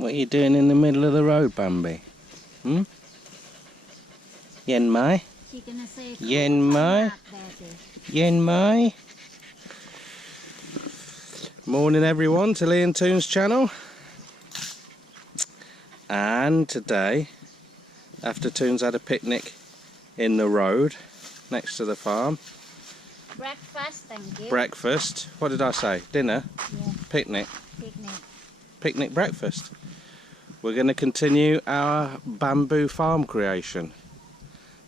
What are you doing in the middle of the road, Bambi? Hmm? Yen Mai? She's gonna say Yen Mai? Yen Mai? Morning everyone to Lee and Toon's channel. And today, after Toon's had a picnic in the road next to the farm. Breakfast, thank you. Breakfast. What did I say? Dinner? Yeah. Picnic. Picnic. Picnic breakfast. We're going to continue our bamboo farm creation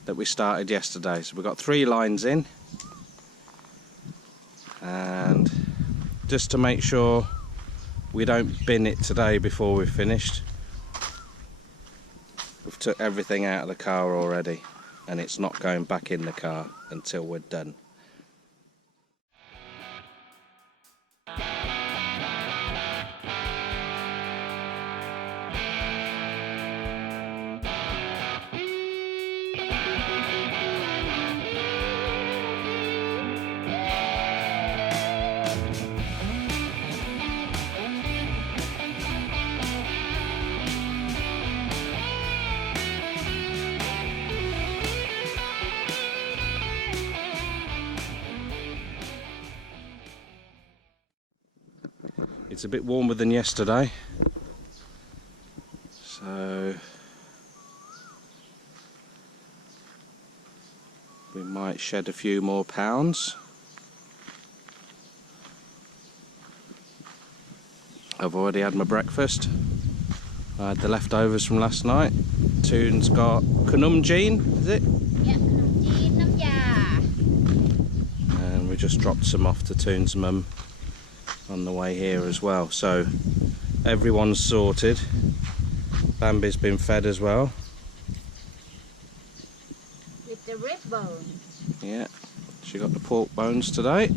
that we started yesterday. So we've got 3 lines in, and just to make sure we don't bin it today before we've finished, we've took everything out of the car already, and it's not going back in the car until we're done. It's a bit warmer than yesterday, so we might shed a few more pounds. I've already had my breakfast. I had the leftovers from last night. Toon's got kunumjeen, is it? Yeah, kunumjeen, nam ya. And we just dropped some off to Toon's mum on the way here as well. So everyone's sorted. Bambi's been fed as well. With the rib bone. Yeah, she got the pork bones today.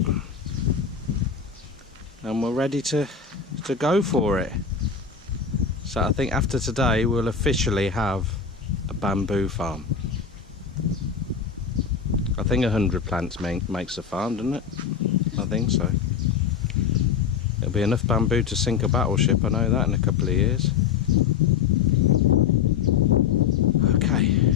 And we're ready to go for it. So I think after today we'll officially have a bamboo farm. I think 100 plants makes a farm, doesn't it? I think so. It'll be enough bamboo to sink a battleship, I know that, in a couple of years. Okay.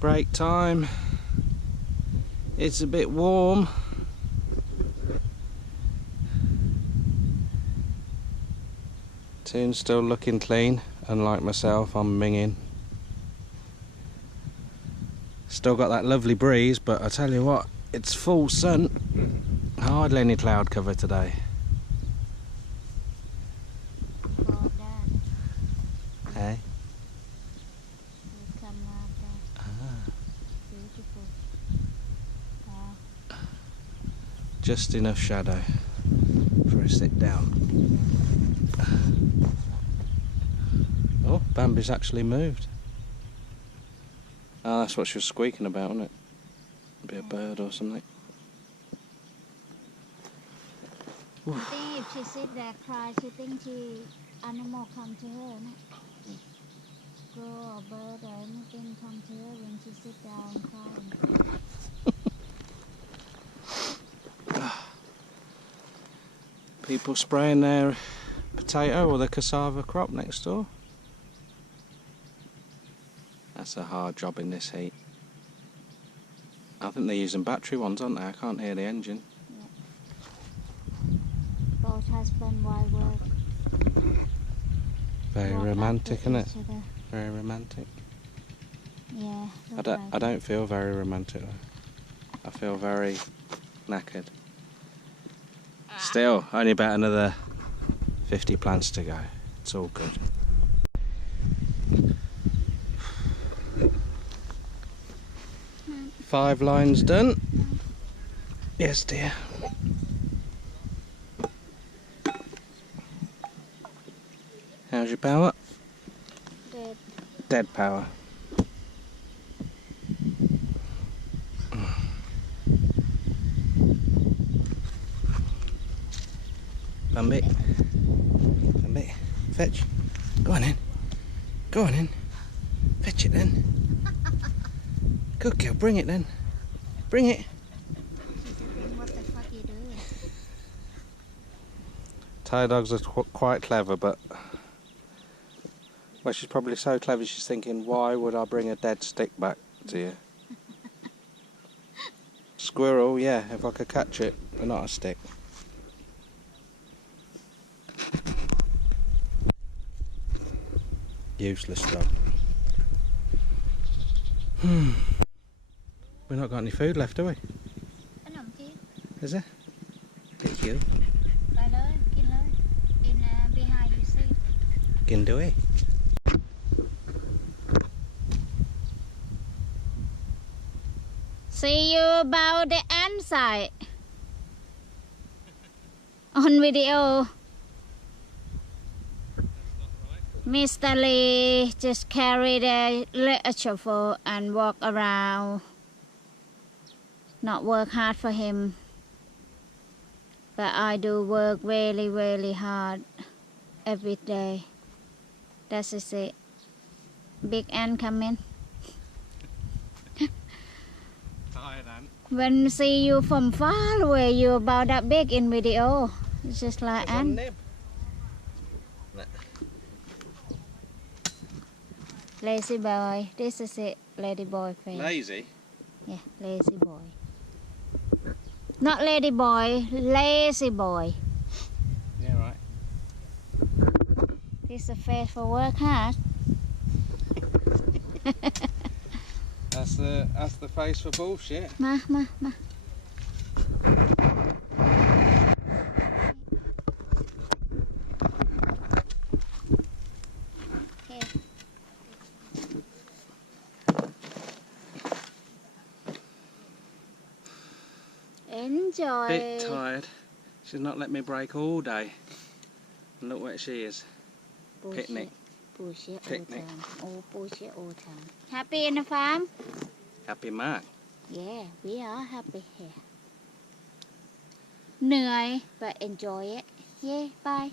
Break time. It's a bit warm. Toon's still looking clean, unlike myself, I'm minging. Still got that lovely breeze, but I tell you what, it's full sun. Hardly any cloud cover today. Hey? Just enough shadow for a sit down. Oh, Bambi's actually moved. Oh, that's what she was squeaking about, wasn't it? Be a bird or something. I think if she sit there cry, she thinks animal come to her, no? Girl or bird or anything come to her when she sit down crying. People spraying their potato or their cassava crop next door. That's a hard job in this heat. I think they're using battery ones, aren't they? I can't hear the engine. Yeah. Both husband, wife work. Very romantic, isn't it? Very romantic. Yeah. I don't feel very romantic though. I feel very knackered. Still, only about another 50 plants to go. It's all good. Five lines done. Yes, dear. How's your power? Dead. Dead power. Bambi. Bambi. Fetch. Go on in. Go on in. Fetch it then. Good girl, bring it then. Bring it. She's thinking, what the fuck you do? Thai dogs are quite clever, but well, she's probably so clever she's thinking, why would I bring a dead stick back to you? Squirrel, yeah, if I could catch it, but not a stick. Useless dog. We've not got any food left, do we? Is there? Thank you. Behind you see. Can do it. See you about the ant side on video. Mr. Lee just carry the literature and walk around. Not work hard for him. But I do work really, really hard every day. That is it. Big ant coming. When see you from far away, you about that big in video. It's just like ant. Lazy boy. This is it, lady boy face. Lazy? Yeah, lazy boy. Not lady boy, lazy boy. Yeah, right. This is a face for work hard. That's the face for bullshit. Ma. Okay. Enjoy. Bit tired. She's not let me break all day. And look where she is. Bullshit. Picnic. Bullshit Picnic. all time. Oh, bullshit all time. Happy in the farm? Happy man. Yeah, we are happy here. เหนื่อย but enjoy it. Yeah, bye.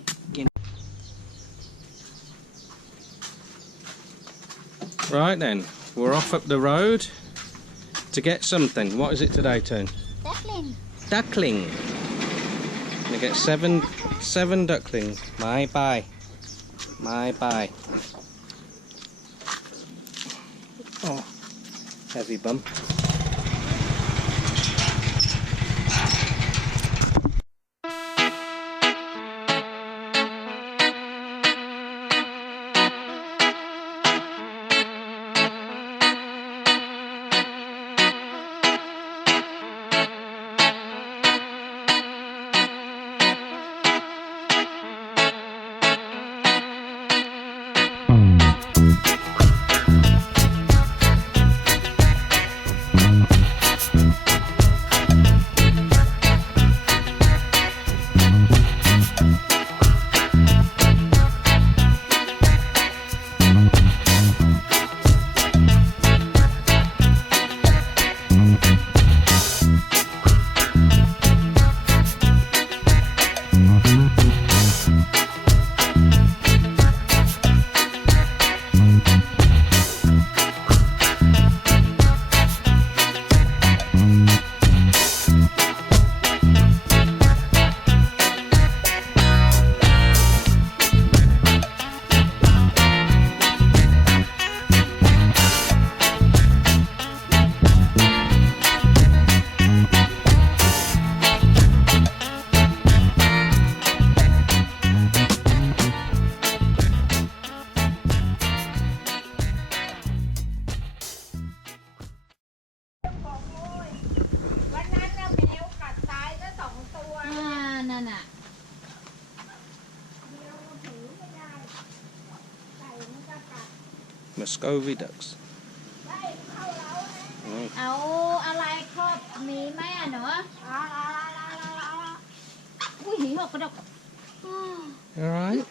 Right then, we're off up the road to get something. What is it today, Toon? Duckling. Duckling. We get seven ducklings. Bye. Oh, heavy bum. Muscovy ducks. เอาอะไรครอบมีไหมอ่ะหนูอุ้ยหิวกระดก Alright?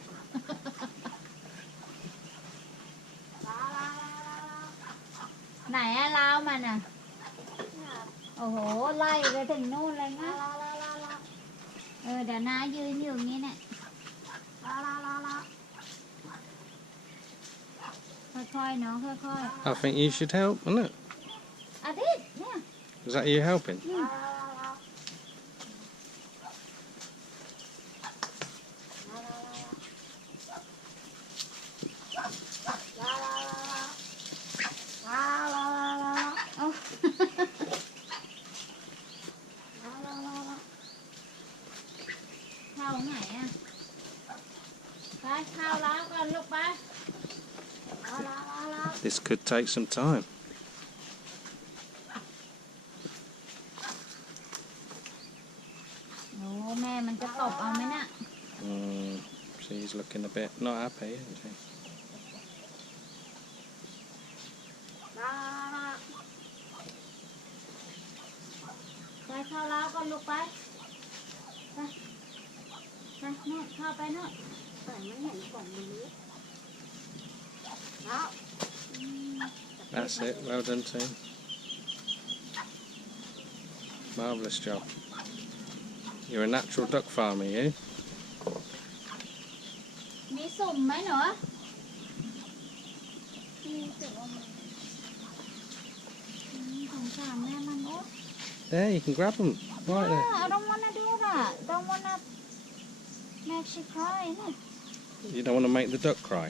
ไหนอะลาวมันอ่ะโอ้โหไล่ไปถึงนู่นเลยงั้นเดี๋ยวน้ายืนอยู่อย่างนี้เนี่ยค่อยๆเนาะค่อย I think you should help, isn't it? ๆอาทิตย์เนี่ย Is that you helping? เข้าไหนอ่ะไปเข้าแล้วกันลูกไป This could take some time. โอ้แม่มันจะตบเอาไหมน่ะ She's looking a bit not happy, isn't she? ไปเข้าแล้วก็ลูกไปไปนู่นเข้าไปนู่นแต่ไม่เห็นกล่องนี้แล้ว That's it. Well done, team. Marvellous job. You're a natural duck farmer, you? มีสุ่มไหมหนูสงสารแม่มันโอ๊ There, you can grab them. Right there. I don't wanna do that. Don't wanna make she cry เนี่ย You don't want to make the duck cry.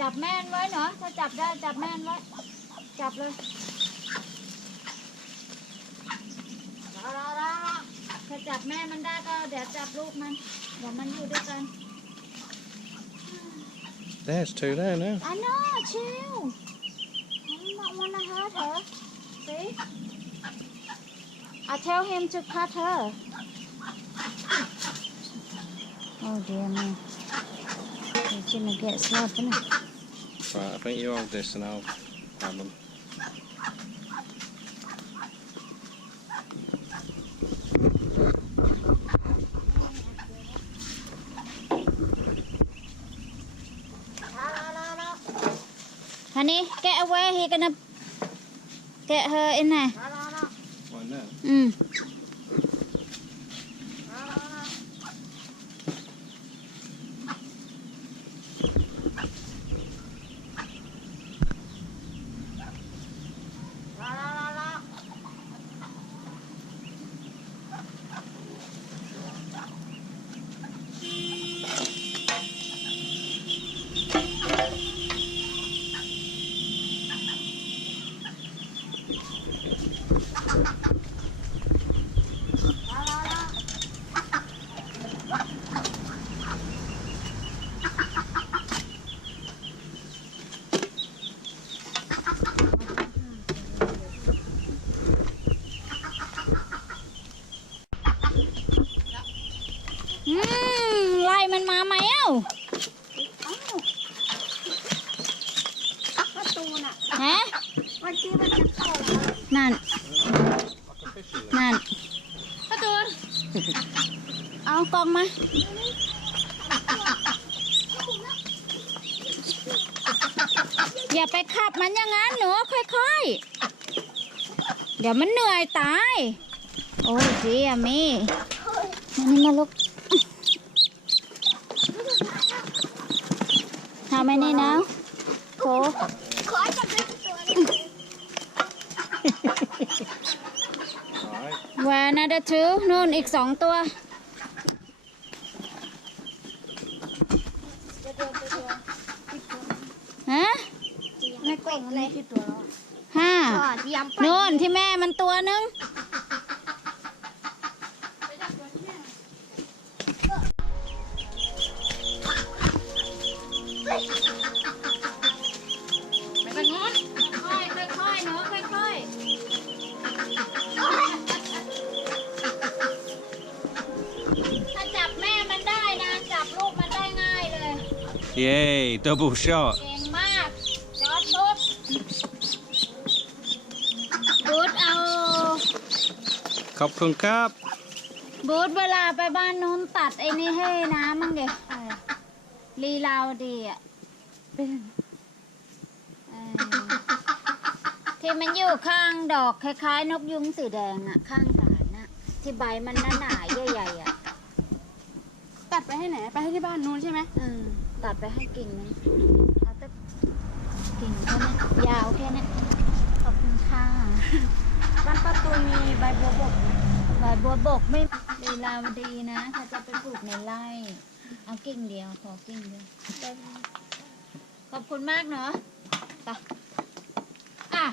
จับแม่นไว้เนาะถ้าจับได้จับแม่นไว้จับเลยถ้าจับแม่มันได้ก็เดี๋ยวจับลูกมันเดี๋ยวมันอยู่ด้วยกัน There's two there now. I know, chill. I don't wanna hurt her. See? I tell him to cut her. Oh dear me. He's gonna get slapped, isn't he? Right, I think you hold this and I'll have them. Honey, get away. He's gonna get her in there. Why now? Mm.ไล่มันมาไหมเอ้าประตูน่ะฮะวันที่มันจะเข้านั่นประตูเอากล่องมาอย่าไปขับมันอย่างนั้นหนูค่อยๆเดี๋ยวมันเหนื่อยตายโอ้ยเจี๊ยมีนี่มาลูกHow many now? 4. ขอจับได้ตัวนึง Where another 2? นู่นอีก2 ตัวฮะไม่กล่องอะไรที่ตัว5นู่นที่แม่มันตัวนึงไปงอนค่อยๆเนาะค่อยๆถ้าจับแม่มันได้นะจับลูกมันได้ง่ายเลย Yay, double shot. เก่งมากจอดบุ๊ดเอา ขอบคุณครับ บูธเวลาไปบ้านนู้นตัดไอ้นี่ให้น้ำมั่งเด็กลีลาวดีอ่ะที่มันอยู่ข้างดอกคล้ายๆนกยุงสีแดงอ่ะข้างฐานน่ะที่ใบมันหนาๆใหญ่ๆอ่ะตัดไปให้ไหนไปให้ที่บ้านนู้นใช่ไหมตัดไปให้กิ่งนึงเอาแต่กิ่งแค่นี้ยาวแค่นี้ขอบคุณค่ะบ้านป้าตูนมีใบบัวบกใบบัวบกไม่ลีลาวดีนะถ้าจะไปปลูกในไร่เอากิ่งเดียวขอกิ่งเดียวขอบคุณมากเนาะไปอ่ะ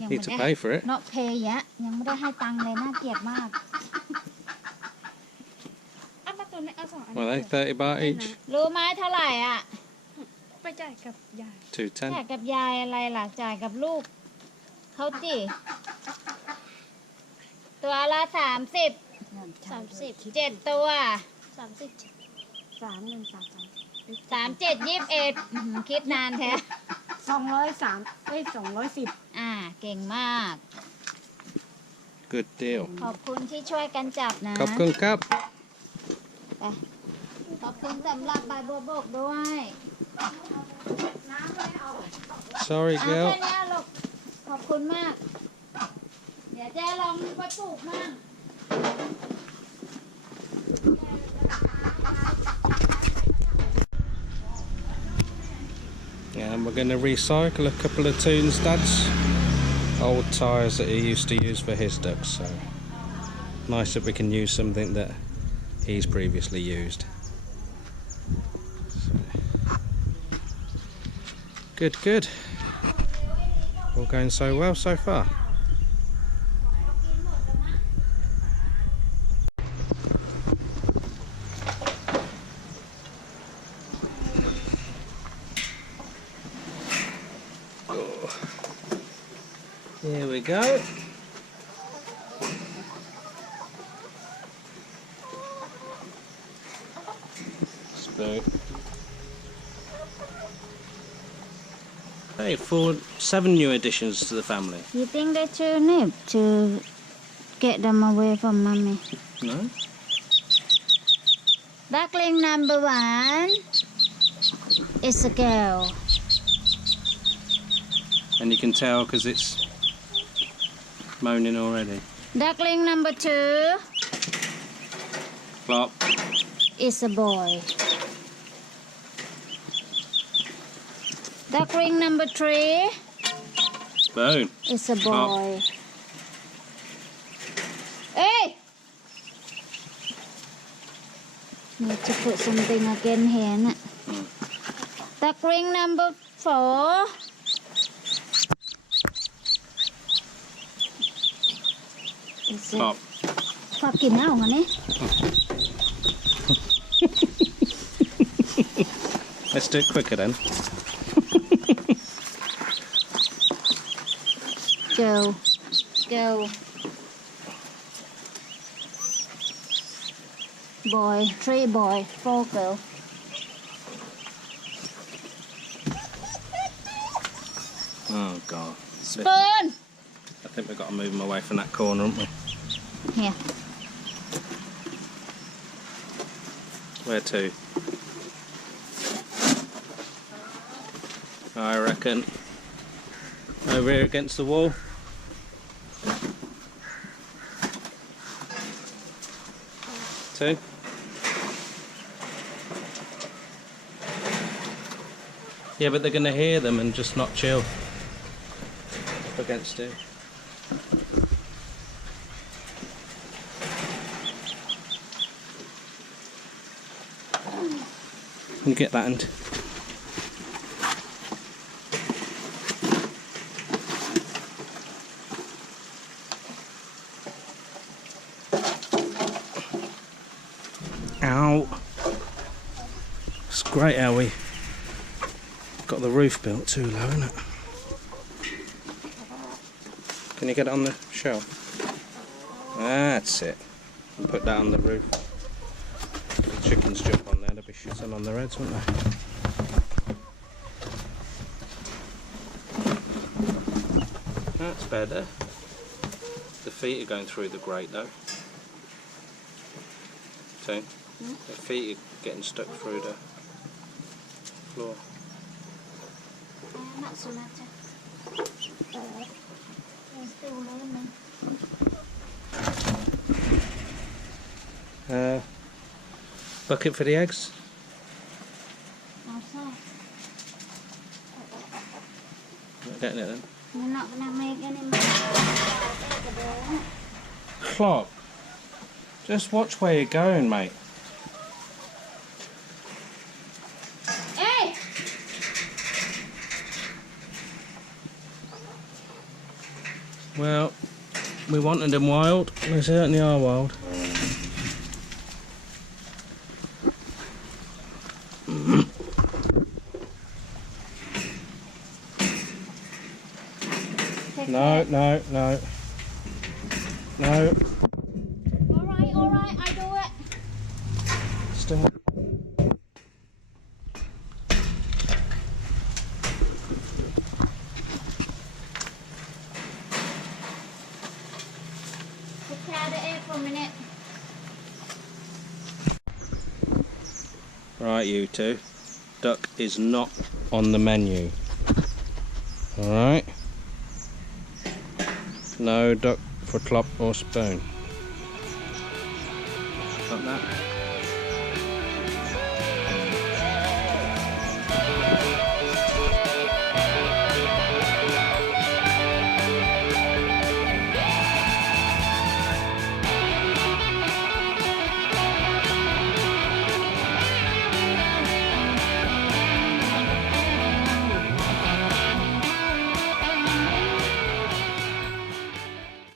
ยังไม่ Need to ได้ pay for it. not pay ยะยังไม่ได้ให้ตังค์เลยน่าเกลียดมาก Well, they 30 baht each. รู้ไหมเท่าไหร่อ่ะ ไปจ่ายกับยาย จ่าย 210. กับยายอะไรล่ะ จ่ายกับลูก เขาจิตัวละ30 7 ตัว 37 21คิดนานแท้ 210 เก่งมาก Good deal. ขอบคุณที่ช่วยกันจับนะ ขอบคุณครับ ไปขอบคุณสำหรับใบบัวบกด้วย Sorry, แค่ girl. นี้ลูกขอบคุณมาก เดี๋ยวเจ๊ลองไปปลูกมั่ง And we're going to recycle a couple of Toon's dad's old tyres that he used to use for his ducks. So nice that we can use something that he's previously used. So, good, good. All going so well so far. Here we go. Spoon. Hey, 7 new additions to the family. You think they too nip to get them away from mommy? No? Duckling number 1 is a girl. And you can tell because it's moaning already. Duckling number 2 Plop. is a boy. Duckling number 3 Spoon. is a boy. Hey! Need to put something again here. Duckling number 4 is a Plop. fucking hell, honey. Let's do it quicker then. Go. Go. Boy, 3 boy, 4 girl. Oh god. Spoon! I think we've got to move them away from that corner, haven't we? Here. Where to? I reckon over here against the wall. Two. Yeah, but they're going to hear them and just not chill. Up against it. You get that end. Ow. It's great how we got the roof built too low, isn't it? Can you get it on the shelf? That's it. And put that on the roof. The chickens jump on there, they'll be shitting on their heads, won't they? That's better. The feet are going through the grate though. See? Their feet are getting stuck through the floor. Not so much. Still learning. Bucket for the eggs? Outside. Not getting it then. You're not gonna make any more. Clock. Just watch where you're going, mate. Hey! Well, we wanted them wild. They certainly are wild. No, no, no. No. Alright, I do it. Still. Prepare the egg for a minute. Right, you two. Duck is not on the menu. Alright. No duck for clop or spoon. Got that?